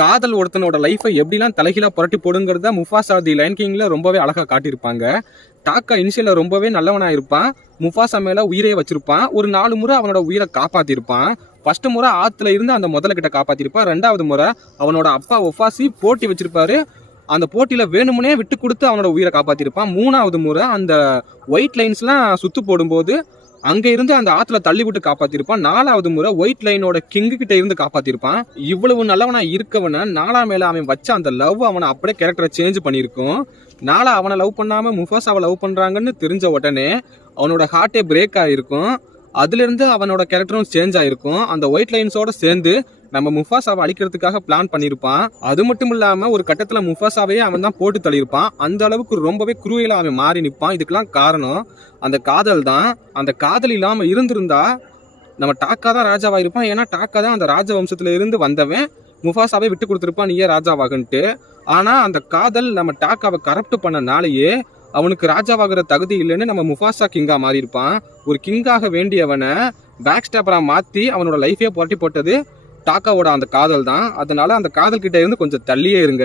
காதல் ஒருத்தனோட லைஃபை எப்படிலாம் தலைகீழா புரட்டி போடுங்கிறத முஃபாசா தி லயன் கிங்ல ரொம்பவே அழகா காட்டியிருப்பாங்க. டாக்கா இனிஷியல்ல ரொம்பவே நல்லவனா இருப்பான். முஃபாசா மேல உயிரையே வச்சிருப்பான். ஒரு 4 முறை அவனோட உயிரை காப்பாத்திருப்பான். ஃபர்ஸ்ட் முறை ஆத்துல இருந்து அந்த முதல்ல கிட்ட காப்பாத்திருப்பான். 2வது முறை அவனோட அப்பா ஒஃபாசி போட்டி வச்சிருப்பாரு. அந்த போட்டியில வேணுமுனே விட்டு கொடுத்து அவனோட உயிரை காப்பாத்திருப்பான். 3வது முறை அந்த ஒயிட் லைன்ஸ்லாம் சுத்து போடும்போது அங்க இருந்து அந்த ஆத்துல தள்ளி விட்டு காப்பாத்திருப்பான். 4வது முறை ஒயிட் லைனோட கிங்கு கிட்ட இருந்து காப்பாத்திருப்பான். இவ்வளவு நல்லவனா இருக்கவன நாலா மேல அவன் வச்ச அந்த லவ் அவனை அப்படியே கேரக்டரை சேஞ்ச் பண்ணிருக்கும். நாலா அவனை லவ் பண்ணாம முஃபாசாவை லவ் பண்றாங்கன்னு தெரிஞ்ச உடனே அவனோட ஹார்ட்டே பிரேக் ஆயிருக்கும். அதுல இருந்து அவனோட கேரக்டரும் சேஞ்ச் ஆயிருக்கும். அந்த ஒயிட் லைன்ஸோட சேர்ந்து நம்ம முஃபாசாவை அழிக்கிறதுக்காக பிளான் பண்ணிருப்பான். அது மட்டும் இல்லாம ஒரு கட்டத்துல முஃபாசாவையே அவன் தான் போட்டு தள்ளியிருப்பான். அந்த அளவுக்கு ரொம்பவே குரூயலா அவன் மாறி நிற்பான். இதுக்கெல்லாம் காரணம் அந்த காதல் தான். அந்த காதல் இல்லாம இருந்திருந்தா நம்ம டாக்கா தான் ராஜாவா இருப்பான். ஏன்னா டாக்கா தான் அந்த ராஜ வம்சத்துல இருந்து வந்தவன். முஃபாசாவை விட்டு கொடுத்துருப்பான் நீயே ராஜாவாகன்ட்டு. ஆனா அந்த காதல் நம்ம டாக்காவை கரப்ட் பண்ணனாலேயே அவனுக்கு ராஜாவாகிற தகுதி இல்லைன்னு நம்ம முஃபாசா கிங்கா மாறி இருப்பான். ஒரு கிங்காக வேண்டியவனை பேக் ஸ்டாப்பரா மாத்தி அவனோட லைஃபே புரட்டி போட்டது டாக்காவோட அந்த காதல் தான். அதனால அந்த காதல் கிட்ட இருந்து கொஞ்சம் தள்ளியே இருங்க.